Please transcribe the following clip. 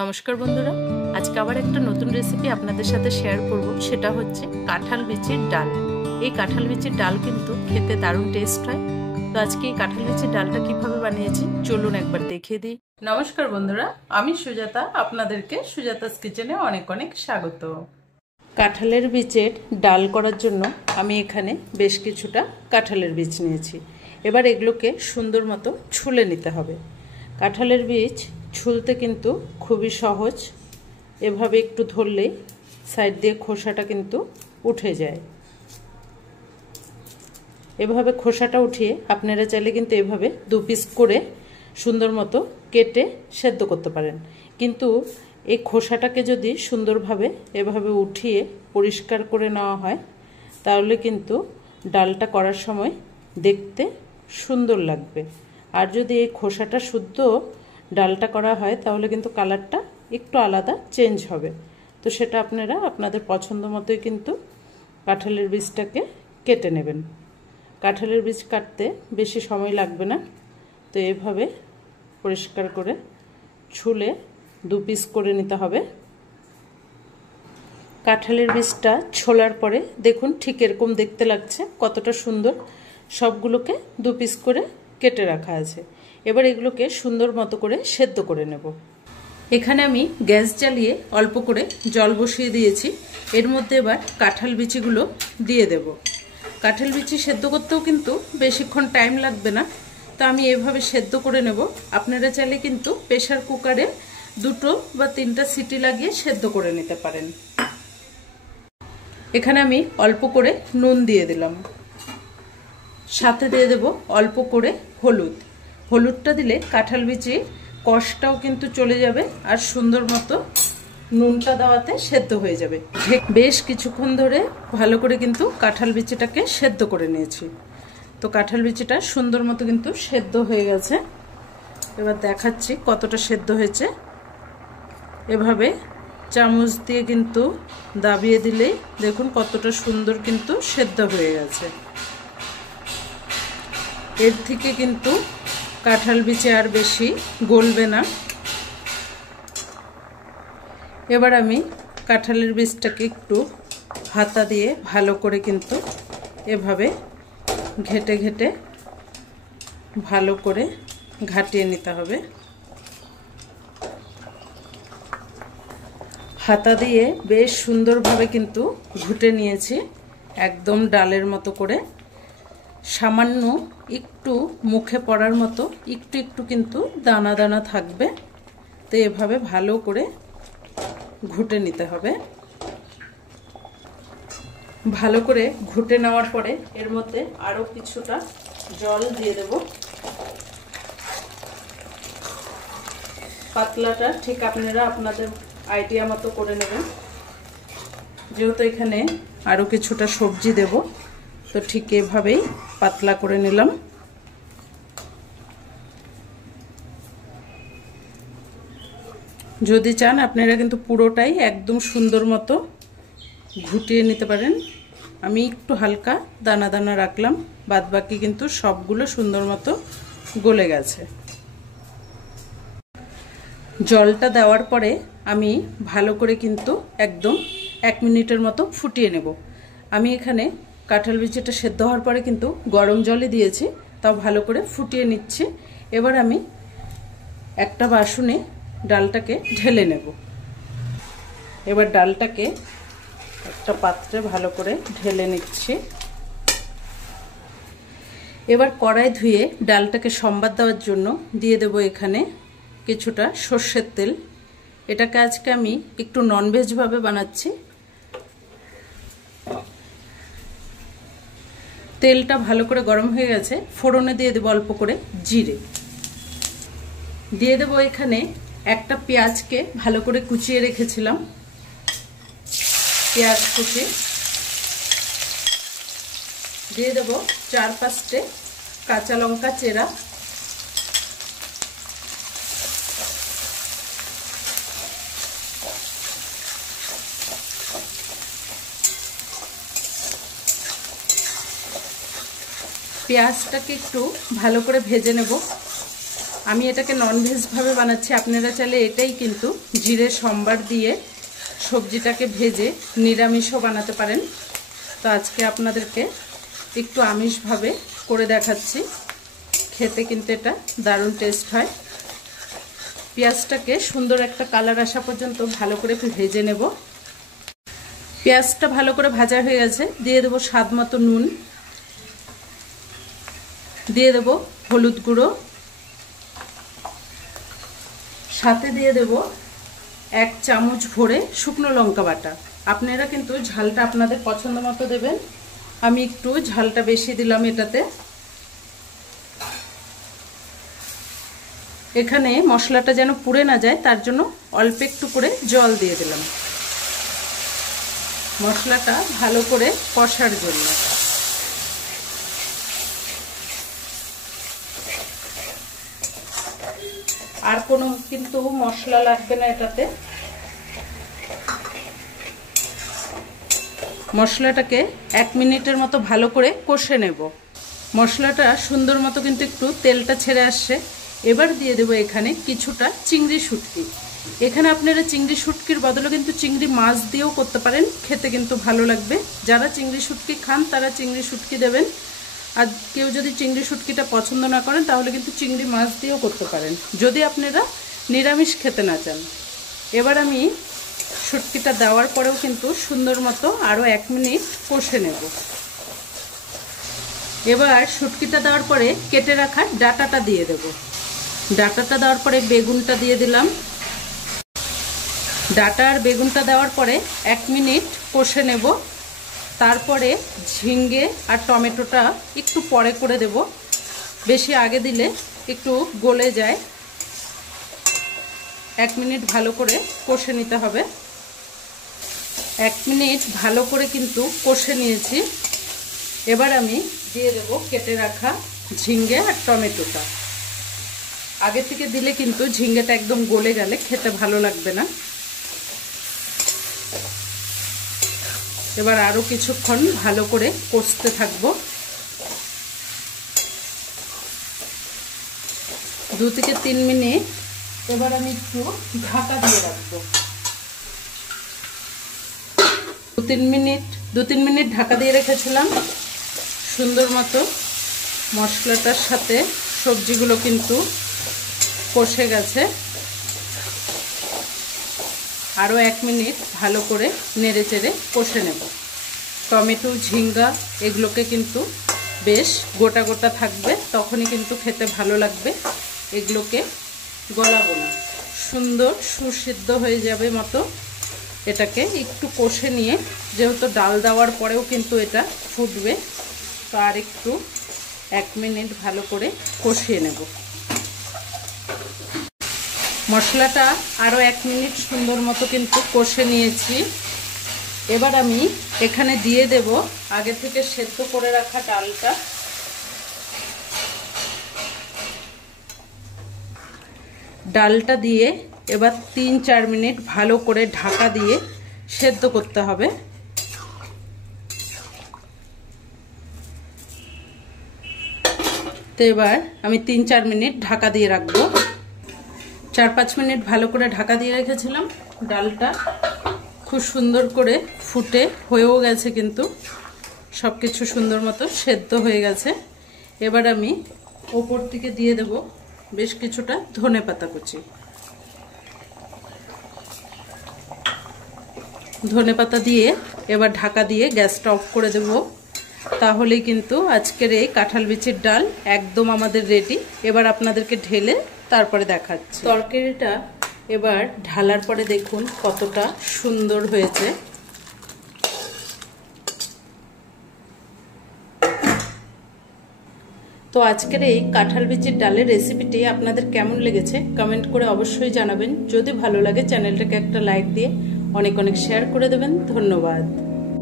নমস্কার বন্ধুরা, আজকে আবার একটা নতুন রেসিপি আপনাদের সাথে শেয়ার করব। সেটা হচ্ছে কাঁঠাল বিচির ডাল। এই কাঁঠাল বিচির ডাল কিন্তু খেতে দারুণ টেস্ট হয়। তো আজকে এই কাঁঠাল বিচির ডালটা কিভাবে বানিয়েছি চলুন একবার দেখিয়ে দিই। নমস্কার বন্ধুরা, আমি সুজাতা, আপনাদেরকে সুজাতাস কিচেনে অনেক অনেক স্বাগত। কাঁঠালের বীজের ডাল করার জন্য আমি এখানে বেশ কিছুটা কাঁঠালের বীজ নিয়েছি। এবার এগুলোকে সুন্দর মতো ছুলে নিতে হবে। কাঁঠালের বীজ ছুলতে কিন্তু খুবই সহজ। এভাবে একটু ধরলেই সাইড দিয়ে খোসাটা কিন্তু উঠে যায়। এভাবে খোসাটা উঠিয়ে আপনারা চাইলে কিন্তু এভাবে দু পিস করে সুন্দর মতো কেটে সেদ্ধ করতে পারেন। কিন্তু এই খোসাটাকে যদি সুন্দরভাবে এভাবে উঠিয়ে পরিষ্কার করে নেওয়া হয় তাহলে কিন্তু ডালটা করার সময় দেখতে সুন্দর লাগবে। আর যদি এই খোসাটা শুদ্ধ ডালটা করা হয় তাহলে কিন্তু কালারটা একটু আলাদা চেঞ্জ হবে। তো সেটা আপনারা আপনাদের পছন্দ মতোই কিন্তু কাঁঠালের বীজটাকে কেটে নেবেন। কাঁঠালের বীজ কাটতে বেশি সময় লাগবে না। তো এভাবে পরিষ্কার করে ছুলে দু পিস করে নিতে হবে। কাঁঠালের বীজটা ছোলার পরে দেখুন ঠিক এরকম দেখতে লাগছে, কতটা সুন্দর। সবগুলোকে দু পিস করে কেটে রাখা আছে। এবার এগুলোকে সুন্দর মতো করে সেদ্ধ করে নেব। এখানে আমি গ্যাস জ্বালিয়ে অল্প করে জল বসিয়ে দিয়েছি। এর মধ্যে এবার কাঁঠাল বিচিগুলো দিয়ে দেব। কাঁঠাল বিচি সেদ্ধ করতেও কিন্তু বেশিক্ষণ টাইম লাগবে না। তো আমি এভাবে সেদ্ধ করে নেব। আপনারা চাইলে কিন্তু প্রেসার কুকারে 2 বা 3টা সিটি লাগিয়ে সেদ্ধ করে নিতে পারেন। এখানে আমি অল্প করে নুন দিয়ে দিলাম, সাথে দিয়ে দেব অল্প করে হলুদ। হলুদটা দিলে কাঁঠাল বিচির কষটাও কিন্তু চলে যাবে আর সুন্দর মতো নুনটা দেওয়াতে সেদ্ধ হয়ে যাবে। বেশ কিছুক্ষণ ধরে ভালো করে কিন্তু কাঁঠাল বিচিটাকে সেদ্ধ করে নিয়েছি। তো কাঁঠাল বিচিটা সুন্দর মতো কিন্তু সেদ্ধ হয়ে গেছে। এবার দেখাচ্ছি কতটা সেদ্ধ হয়েছে। এভাবে চামচ দিয়ে কিন্তু দাবিয়ে দিলেই দেখুন কতটা সুন্দর কিন্তু সেদ্ধ হয়ে গেছে। এর থেকে কিন্তু কাঁঠাল বিচি আর বেশি গলবে না। এবার আমি কাঁঠালের বীজটাকে একটু হাতা দিয়ে ভালো করে কিন্তু এভাবে ঘেটে ঘেটে ভালো করে ঘাটিয়ে নিতে হবে। হাতা দিয়ে বেশ সুন্দরভাবে কিন্তু ঘুটে নিয়েছি, একদম ডালের মতো করে। সামান্য একটু মুখে পড়ার মতো একটু একটু কিন্তু দানা দানা থাকবে। তো এভাবে ভালো করে ঘুটে নিতে হবে। ভালো করে ঘুটে নেওয়ার পরে এর মধ্যে আরো কিছুটা জল দিয়ে দেব। পাতলাটা ঠিক আপনারা আপনাদের আইডিয়া মতো করে নেবেন। যেহেতু এখানে আরো কিছুটা সবজি দেব, তো ঠিক এভাবেই পাতলা করে নিলাম। যদি চান আপনারা কিন্তু পুরোটাই একদম সুন্দর মতো ঘুটিয়ে নিতে পারেন। আমি একটু হালকা দানা দানা রাখলাম, বাদ বাকি কিন্তু সবগুলো সুন্দর মতো গলে গেছে। জলটা দেওয়ার পরে আমি ভালো করে কিন্তু একদম 1 মিনিটের মতো ফুটিয়ে নেব। আমি এখানে কাঁঠাল বিচিটা সেদ্ধ হওয়ার পরে কিন্তু গরম জলে দিয়েছি, তাও ভালো করে ফুটিয়ে নিচ্ছি। এবার আমি একটা বাসনে ডালটাকে ঢেলে নেব। এবার ডালটাকে একটা পাত্রে ভালো করে ঢেলে নিচ্ছি। এবার কড়াই ধুয়ে ডালটাকে সম্বাদ দেওয়ার জন্য দিয়ে দেব এখানে কিছুটা সর্ষের তেল। এটাকে আজকে আমি একটু ননভেজ ভাবে বানাচ্ছি। তেলটা ভালো করে গরম হয়ে গেছে। ফোড়নে দিয়ে দেব অল্প করে জিরে। দিয়ে দেব এখানে একটা পেঁয়াজকে ভালো করে কুচিয়ে রেখেছিলাম, পেঁয়াজ কুচি দিয়ে দেব। 4-5টে কাঁচা লঙ্কা চেরা, পেঁয়াজটাকে একটু ভালো করে ভেজে নেব। আমি এটাকে ননভেজ ভাবে বানাচ্ছি, আপনারা চাইলে এটাই কিন্তু জিরে সম্বার দিয়ে সবজিটাকে ভেজে নিরামিষও বানাতে পারেন। তো আজকে আপনাদেরকে একটু আমিষভাবে করে দেখাচ্ছি। খেতে কিন্তু এটা দারুণ টেস্ট হয়। পেঁয়াজটাকে সুন্দর একটা কালার আসা পর্যন্ত ভালো করে ভেজে নেব। পেঁয়াজটা ভালো করে ভাজা হয়ে গেছে, দিয়ে দেবো স্বাদ মতো নুন, দিয়ে দেবো হলুদ গুঁড়ো, সাথে দিয়ে দেব 1 চামচ ভরে শুকনো লঙ্কা বাটা। আপনারা কিন্তু ঝালটা আপনাদের পছন্দ মতো দেবেন, আমি একটু ঝালটা বেশি দিলাম এটাতে। এখানে মশলাটা যেন পুড়ে না যায় তার জন্য অল্প একটু করে জল দিয়ে দিলাম মশলাটা ভালো করে কষার জন্য। আর কোনো কিন্তু মশলা লাগবে না এটাতে। মশলাটাকে 1 মিনিটের মতো ভালো করে কষে নেব। মশলাটা সুন্দর মতো কিন্তু একটু তেলটা ছেড়ে আসছে। এবার দিয়ে দেব এখানে কিছুটা চিংড়ি শুটকি। এখানে আপনারা চিংড়ি শুটকির বদলে কিন্তু চিংড়ি মাছ দিয়েও করতে পারেন, খেতে কিন্তু ভালো লাগবে। যারা চিংড়ি শুটকি খান তারা চিংড়ি শুটকি দেবেন, আর কেউ যদি চিংড়ি শুটকিটা পছন্দ না করেন তাহলে কিন্তু চিংড়ি মাছ দিয়েও করতে পারেন, যদি আপনারা নিরামিষ খেতে না চান। এবার আমি শুটকিটা দেওয়ার পরেও কিন্তু সুন্দর মতো আরও 1 মিনিট কষে নেব। এবার শুটকিটা দেওয়ার পরে কেটে রাখা ডাঁটাটা দিয়ে দেব। ডাঁটাটা দেওয়ার পরে বেগুনটা দিয়ে দিলাম। ডাঁটা আর বেগুনটা দেওয়ার পরে 1 মিনিট কষে নেব। তারপরে ঝিঙ্গে আর টমেটোটা একটু পরে করে দেব, বেশি আগে দিলে একটু গলে যায়। 1 মিনিট ভালো করে কষে নিতে হবে। 1 মিনিট ভালো করে কিন্তু কষে নিয়েছি। এবার আমি দিয়ে দেব কেটে রাখা ঝিঙ্গে আর টমেটোটা। আগে থেকে দিলে কিন্তু ঝিঙ্গেটা একদম গলে গেলে খেতে ভালো লাগবে না। এবার আরো কিছুক্ষণ ভালো করে কষতে থাকবো। 2 থেকে 3 মিনিট। এবার আমি একটু ঢাকা দিয়ে রাখবো। 2-3 মিনিট ঢাকা দিয়ে রেখেছিলাম। সুন্দর মতো মশলাটার সাথে সবজিগুলো কিন্তু কষে গেছে। আরও 1 মিনিট ভালো করে নেড়ে চেড়ে কষে নেব। টমেটো ঝিঙ্গা এগুলোকে কিন্তু বেশ গোটা গোটা থাকবে, তখনই কিন্তু খেতে ভালো লাগবে। এগুলোকে গলাবো না, সুন্দর সুসিদ্ধ হয়ে যাবে মতো এটাকে একটু কষে নিয়ে, যেহেতু ডাল দেওয়ার পরেও কিন্তু এটা ফুটবে, তো আর একটু 1 মিনিট ভালো করে কষিয়ে নেব। মশলাটা আরও 1 মিনিট সুন্দর মতো কিন্তু কষে নিয়েছি। এবার আমি এখানে দিয়ে দেব আগে থেকে সেদ্ধ করে রাখা ডালটা। ডালটা দিয়ে এবার 3-4 মিনিট ভালো করে ঢাকা দিয়ে সেদ্ধ করতে হবে। তো এবার আমি 3-4 মিনিট ঢাকা দিয়ে রাখবো। 4-5 মিনিট ভালো করে ঢাকা দিয়ে রেখেছিলাম। ডালটা খুব সুন্দর করে ফুটে হয়েও গেছে, কিন্তু সব কিছু সুন্দর মতো সেদ্ধ হয়ে গেছে। এবার আমি ওপর থেকে দিয়ে দেব বেশ কিছুটা ধনেপাতা কুচি। ধনেপাতা দিয়ে এবার ঢাকা দিয়ে গ্যাসটা অফ করে দেব। তাহলেই কিন্তু আজকের এই কাঁঠাল বিচির ডাল একদম আমাদের রেডি। এবার আপনাদেরকে ঢেলে তারপরে দেখাচ্ছি তরকারিটা। এবার ঢালার পরে দেখুন কতটা সুন্দর হয়েছে। তো আজকের এই কাঁঠাল বিচির ডালের রেসিপিটি আপনাদের কেমন লেগেছে কমেন্ট করে অবশ্যই জানাবেন। যদি ভালো লাগে চ্যানেলটাকে একটা লাইক দিয়ে অনেক অনেক শেয়ার করে দেবেন। ধন্যবাদ।